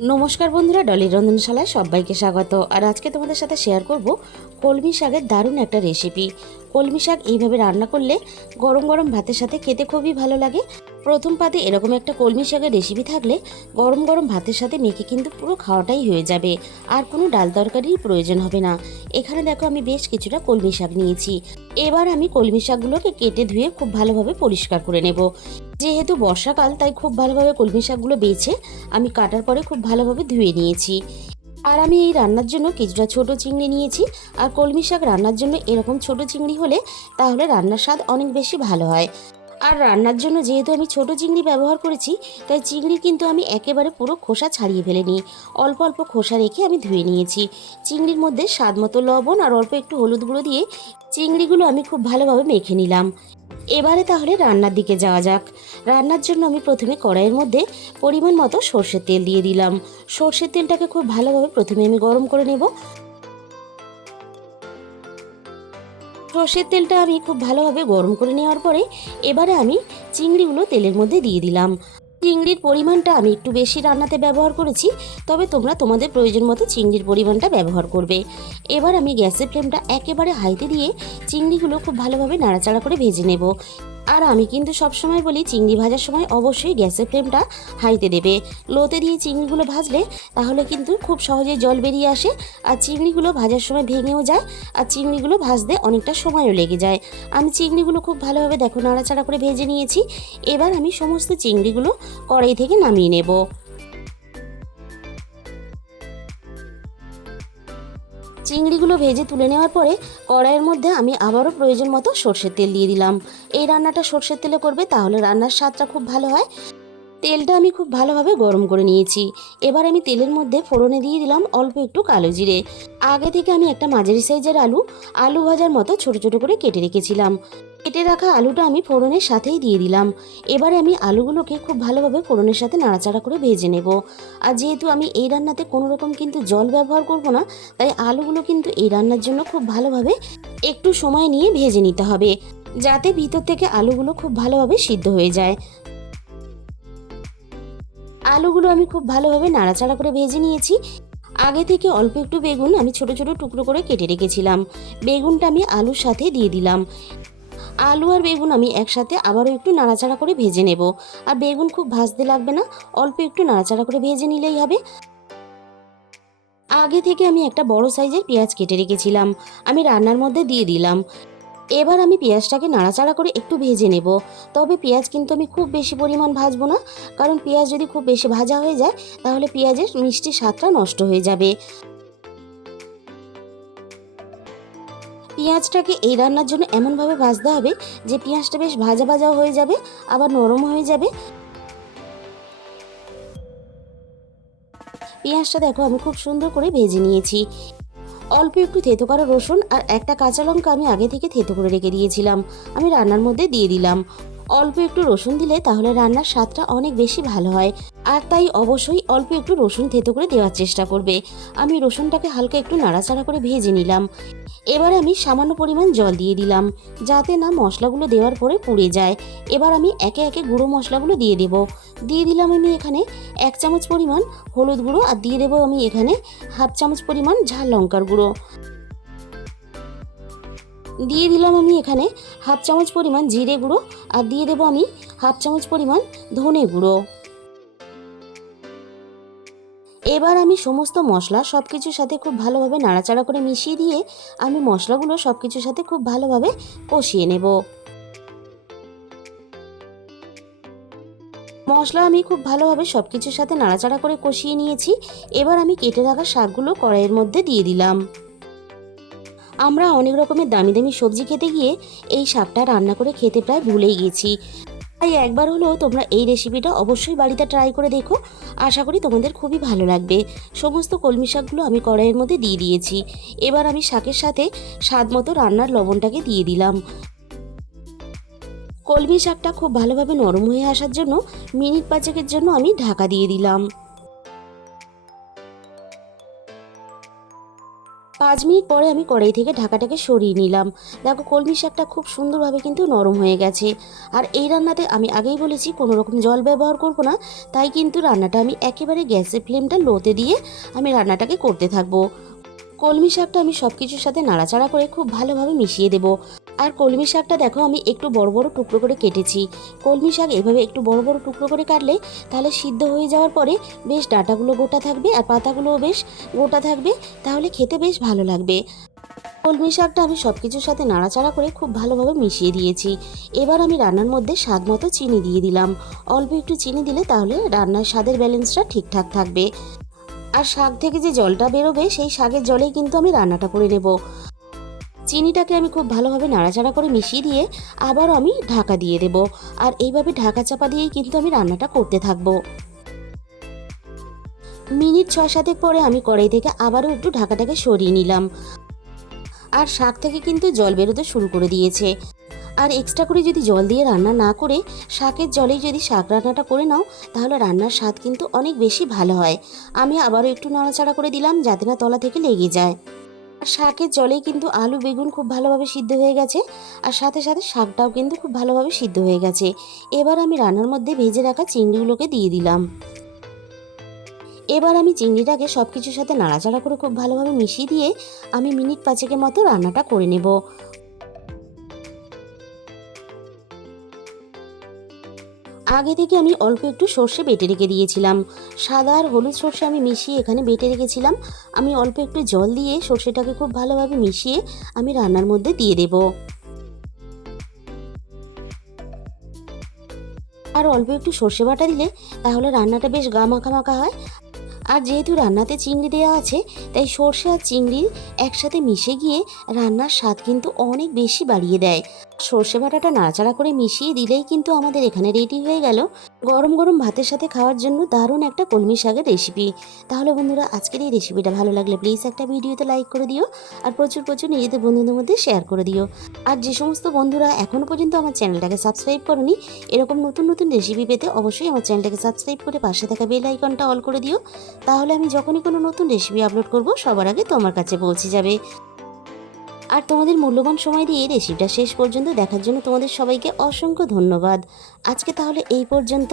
নমস্কার বন্ধুরা, ডলির রন্ধনশালায় সবাইকে স্বাগত। আর আজকে তোমাদের সাথে শেয়ার করব কলমি শাকের দারুণ একটা রেসিপি। কলমি শাক এইভাবে রান্না করলে গরম গরম ভাতের সাথে খেতে খুবই ভালো লাগে। প্রথম পাতে এরকম একটা কলমি শাকের রেসিপি থাকলে গরম গরম ভাতের সাথে মেখে কিন্তু পুরো খাওয়াটাই হয়ে যাবে, আর কোনো ডাল তরকারির প্রয়োজন হবে না। এখানে দেখো আমি বেশ কিছুটা কলমি শাক নিয়েছি। এবার আমি কলমি শাকগুলোকে কেটে ধুয়ে খুব ভালোভাবে পরিষ্কার করে নেব। যেহেতু বর্ষাকাল, তাই খুব ভালোভাবে কলমি শাকগুলো বেছে আমি কাটার পরে খুব ভালোভাবে ধুয়ে নিয়েছি। আর আমি এই রান্নার জন্য কিছুটা ছোট চিংড়ি নিয়েছি। আর কলমি শাক রান্নার জন্য এরকম ছোট চিংড়ি হলে তাহলে রান্নার স্বাদ অনেক বেশি ভালো হয়। আর রান্নার জন্য যেহেতু আমি ছোট চিংড়ি ব্যবহার করেছি, তাই চিংড়ি কিন্তু আমি একেবারে পুরো খোসা ছাড়িয়ে ফেলিনি, অল্প অল্প খোসা রেখে আমি ধুয়ে নিয়েছি। চিংড়ির মধ্যে স্বাদ মতো লবণ আর অল্প একটু হলুদ গুঁড়ো দিয়ে চিংড়িগুলো আমি খুব ভালোভাবে মেখে নিলাম। এবারে তাহলে রান্নার দিকে যাওয়া যাক। রান্নার জন্য আমি প্রথমে কড়াইয়ের মধ্যে পরিমাণ মতো সর্ষের তেল দিয়ে দিলাম। সর্ষের তেলটাকে খুব ভালোভাবে প্রথমে আমি গরম করে নেব। সর্ষের তেলটা আমি খুব ভালোভাবে গরম করে নেওয়ার পরে এবারে আমি চিংড়িগুলো তেলের মধ্যে দিয়ে দিলাম। চিংড়ির পরিমাণটা আমি একটু বেশি রান্নাতে ব্যবহার করেছি, তবে তোমরা তোমাদের প্রয়োজন মতো চিংড়ির পরিমাণটা ব্যবহার করবে। এবার আমি গ্যাসের ফ্লেমটা একেবারে হাইতে দিয়ে চিংড়িগুলো খুব ভালোভাবে নাড়াচাড়া করে ভেজে নেব। আর আমি কিন্তু সবসময় বলি, চিংড়ি ভাজার সময় অবশ্যই গ্যাসের ফ্লেমটা হাইতে দেবে। লোতে দিয়ে চিংড়িগুলো ভাজলে তাহলে কিন্তু খুব সহজেই জল বেরিয়ে আসে, আর চিংড়িগুলো ভাজার সময় ভেঙেও যায়, আর চিংড়িগুলো ভাজতে অনেকটা সময়ও লেগে যায়। আমি চিংড়িগুলো খুব ভালোভাবে দেখো নাড়াচাড়া করে ভেজে নিয়েছি। এবার আমি সমস্ত চিংড়িগুলো কড়াই থেকে নামিয়ে নেব। চিংড়িগুলো ভেজে তুলে নেওয়ার পরে কড়াইয়ের মধ্যে আমি আবারও প্রয়োজন মতো সর্ষের তেল দিয়ে দিলাম। এই রান্নাটা সর্ষের তেলে করবে, তাহলে রান্নার স্বাদটা খুব ভালো হয়। তেলটা আমি খুব ভালোভাবে গরম করে নিয়েছি। এবার আমি তেলের মধ্যে ফোড়নে দিয়ে দিলাম অল্প একটু কালো জিরে। আগে থেকে আমি একটা মাঝারি সাইজের আলু ভাজার মতো ছোট ছোট করে কেটে রেখেছিলাম। কেটে রাখা আলুটা আমি ফোড়নের সাথেই দিয়ে দিলাম। এবারে আমি আলুগুলোকে খুব ভালোভাবে ফোড়নের সাথে নাড়াচাড়া করে ভেজে নেব। আর যেহেতু আমি এই রান্নাতে কোনো রকম কিন্তু জল ব্যবহার করব না, তাই আলুগুলো কিন্তু এই রান্নার জন্য খুব ভালোভাবে একটু সময় নিয়ে ভেজে নিতে হবে, যাতে ভিতর থেকে আলুগুলো খুব ভালোভাবে সিদ্ধ হয়ে যায়। আলুগুলো আমি খুব ভালোভাবে নাড়াচাড়া করে ভেজে নিয়েছি। আগে থেকে অল্প একটু বেগুন আমি ছোট ছোট টুকরো করে কেটে রেখেছিলাম। বেগুনটা আমি আলুর সাথে দিয়ে দিলাম। আলু আর বেগুন আমি একসাথে আবারও একটু নাড়াচাড়া করে ভেজে নেব। আর বেগুন খুব ভাজতে লাগবে না, অল্প একটু নাড়াচাড়া করে ভেজে নিলেই হবে। আগে থেকে আমি একটা বড় সাইজের পেঁয়াজ কেটে রেখেছিলাম, আমি রান্নার মধ্যে দিয়ে দিলাম। এবার আমি পেঁয়াজটাকে নাড়াচাড়া করে একটু ভেজে নেব। তবে পেঁয়াজ কিন্তু আমি খুব বেশি পরিমাণ ভাজবো না, কারণ পেঁয়াজ যদি খুব বেশি ভাজা হয়ে যায় তাহলে পেঁয়াজের মিষ্টি স্বাদটা নষ্ট হয়ে যাবে। পেঁয়াজটাকে এই রান্নার জন্য এমনভাবে ভাজতে হবে যে পেঁয়াজটা বেশ ভাজা ভাজাও হয়ে যাবে, আবার নরম হয়ে যাবে। পেঁয়াজটা দেখো আমি খুব সুন্দর করে ভেজে নিয়েছি। অল্প একটু থেতো করা রসুন আর একটা কাঁচা লঙ্কা আমি আগে থেকে থেতো করে রেখে দিয়েছিলাম, আমি রান্নার মধ্যে দিয়ে দিলাম। অল্প একটু রসুন দিলে তাহলে রান্নার স্বাদটা অনেক বেশি ভালো হয়, আর তাই অবশ্যই অল্প একটু রসুন থেতো করে দেওয়ার চেষ্টা করবে। আমি রসুনটাকে হালকা একটু নাড়াচাড়া করে ভেজে নিলাম। এবার আমি সামান্য পরিমাণ জল দিয়ে দিলাম, যাতে না মশলাগুলো দেওয়ার পরে পুড়ে যায়। এবার আমি একে একে গুঁড়ো মশলাগুলো দিয়ে দেব। দিয়ে দিলাম আমি এখানে 1 চামচ পরিমাণ হলুদ গুঁড়ো, আর দিয়ে দেবো আমি এখানে 1/2 চামচ পরিমাণ ঝাল লঙ্কার গুঁড়ো। দিয়ে দিলাম আমি এখানে 1/2 চামচ পরিমাণ জিরে গুঁড়ো, আর দিয়ে দেবো আমি 1/2 চামচ পরিমাণ ধনে গুঁড়ো। এবার আমি সমস্ত মশলা সব কিছুর সাথে খুব ভালোভাবে নাড়াচাড়া করে মিশিয়ে দিয়ে আমি মশলাগুলো সব কিছুর সাথে খুব ভালোভাবে কষিয়ে নেব। মশলা আমি খুব ভালোভাবে সব কিছুর সাথে নাড়াচাড়া করে কষিয়ে নিয়েছি। এবার আমি কেটে রাখা শাকগুলো কড়াইয়ের মধ্যে দিয়ে দিলাম। আমরা অনেক রকমের দামি দামি সবজি খেতে গিয়ে এই শাকটা রান্না করে খেতে প্রায় ভুলেই গেছি। তাই একবার হলেও তোমরা এই রেসিপিটা অবশ্যই বাড়িতে ট্রাই করে দেখো, আশা করি তোমাদের খুবই ভালো লাগবে। সমস্ত কলমি শাকগুলো আমি কড়াইয়ের মধ্যে দিয়ে দিয়েছি। এবার আমি শাকের সাথে স্বাদ মতো রান্নার লবণটাকে দিয়ে দিলাম। কলমি শাকটা খুব ভালোভাবে নরম হয়ে আসার জন্য মিনিট 5-এর জন্য আমি ঢাকা দিয়ে দিলাম। 5 মিনিট পরে আমি কড়াই থেকে ঢাকাটাকে সরিয়ে নিলাম। দেখো কলমি শাকটা খুব সুন্দরভাবে কিন্তু নরম হয়ে গেছে। আর এই রান্নাতে আমি আগেই বলেছি কোনো রকম জল ব্যবহার করব না, তাই কিন্তু রান্নাটা আমি একেবারে গ্যাসের ফ্লেমটা লোতে দিয়ে আমি রান্নাটাকে করতে থাকবো। কলমি শাকটা আমি সব কিছুর সাথে নাড়াচাড়া করে খুব ভালোভাবে মিশিয়ে দেব। আর কলমি শাকটা দেখো আমি একটু বড় বড় টুকরো করে কেটেছি। কলমি শাক এভাবে একটু বড় বড় টুকরো করে কাটলে তাহলে সিদ্ধ হয়ে যাওয়ার পরে বেশ ডাঁটাগুলো গোটা থাকবে আর পাতাগুলোও বেশ গোটা থাকবে, তাহলে খেতে বেশ ভালো লাগবে। কলমি শাকটা আমি সব কিছুর সাথে নাড়াচাড়া করে খুব ভালোভাবে মিশিয়ে দিয়েছি। এবার আমি রান্নার মধ্যে স্বাদ মতো চিনি দিয়ে দিলাম। অল্প একটু চিনি দিলে তাহলে রান্নার স্বাদের ব্যালেন্সটা ঠিকঠাক থাকবে। আর শাক থেকে যে জলটা বেরোবে সেই শাকের জলেই কিন্তু আমি রান্নাটা করে নেব। চিনিটাকে আমি খুব ভালোভাবে নাড়াচাড়া করে মিশিয়ে দিয়ে আবারও আমি ঢাকা দিয়ে দেব। আর এইভাবে ঢাকা চাপা দিয়েই কিন্তু আমি রান্নাটা করতে থাকবো। মিনিট 6-7 পরে আমি কড়াই থেকে আবারও একটু ঢাকাটাকে সরিয়ে নিলাম। আর শাক থেকে কিন্তু জল বেরোতে শুরু করে দিয়েছে। আর এক্সট্রা করে যদি জল দিয়ে রান্না না করে শাকের জলেই যদি শাক রান্নাটা করে নাও, তাহলে রান্নার স্বাদ কিন্তু অনেক বেশি ভালো হয়। আমি আবারও একটু নাড়াচাড়া করে দিলাম যাতে না তলা থেকে লেগে যায়। আর শাকের জলেই কিন্তু আলু বেগুন খুব ভালোভাবে সিদ্ধ হয়ে গেছে। আর সাথে সাথে শাকটাও কিন্তু খুব ভালোভাবে সিদ্ধ হয়ে গেছে। এবার আমি রান্নার মধ্যে ভেজে রাখা চিংড়িগুলোকে দিয়ে দিলাম। এবার আমি চিংড়িটাকে সব কিছুর সাথে নাড়াচাড়া করে খুব ভালোভাবে মিশিয়ে দিয়ে আমি মিনিট 5 মতো রান্নাটা করে নেব। আগে থেকে আমি অল্প একটু সর্ষে বেটে রেখে দিয়েছিলাম। সাদা আর হলুদ সর্ষে আমি মিশিয়ে এখানে বেটে রেখেছিলাম। আমি অল্প একটু জল দিয়ে সর্ষেটাকে খুব ভালোভাবে মিশিয়ে আমি রান্নার মধ্যে দিয়ে দেব। আর অল্প একটু সর্ষে বাটা দিলে তাহলে রান্নাটা বেশ গা মাখা মাখা হয়। আর যেহেতু রান্নাতে চিংড়ি দেওয়া আছে, তাই সর্ষে আর চিংড়ি একসাথে মিশে গিয়ে রান্নার স্বাদ কিন্তু অনেক বেশি বাড়িয়ে দেয়। সর্ষে বাটাটা নাড়াচাড়া করে মিশিয়ে দিলেই কিন্তু আমাদের এখানে রেডি হয়ে গেল গরম গরম ভাতের সাথে খাওয়ার জন্য দারুণ একটা কলমি শাকের রেসিপি। তাহলে বন্ধুরা, আজকের এই রেসিপিটা ভালো লাগলে প্লিজ একটা ভিডিওতে লাইক করে দিও। আর প্রচুর প্রচুর নিজেদের বন্ধুদের মধ্যে শেয়ার করে দিও। আর যে সমস্ত বন্ধুরা এখনও পর্যন্ত আমার চ্যানেলটাকে সাবস্ক্রাইব করনি, এরকম নতুন নতুন রেসিপি পেতে অবশ্যই আমার চ্যানেলটাকে সাবস্ক্রাইব করে পাশে থাকা বেল আইকনটা অল করে দিও। তাহলে আমি যখনই কোনো নতুন রেসিপি আপলোড করব সবার আগে তোমার কাছে পৌঁছে যাবে। আর তোমাদের মূল্যবান সময় দিয়ে রেসিপিটা শেষ পর্যন্ত দেখার জন্য তোমাদের সবাইকে অসংখ্য ধন্যবাদ। আজকে তাহলে এই পর্যন্ত।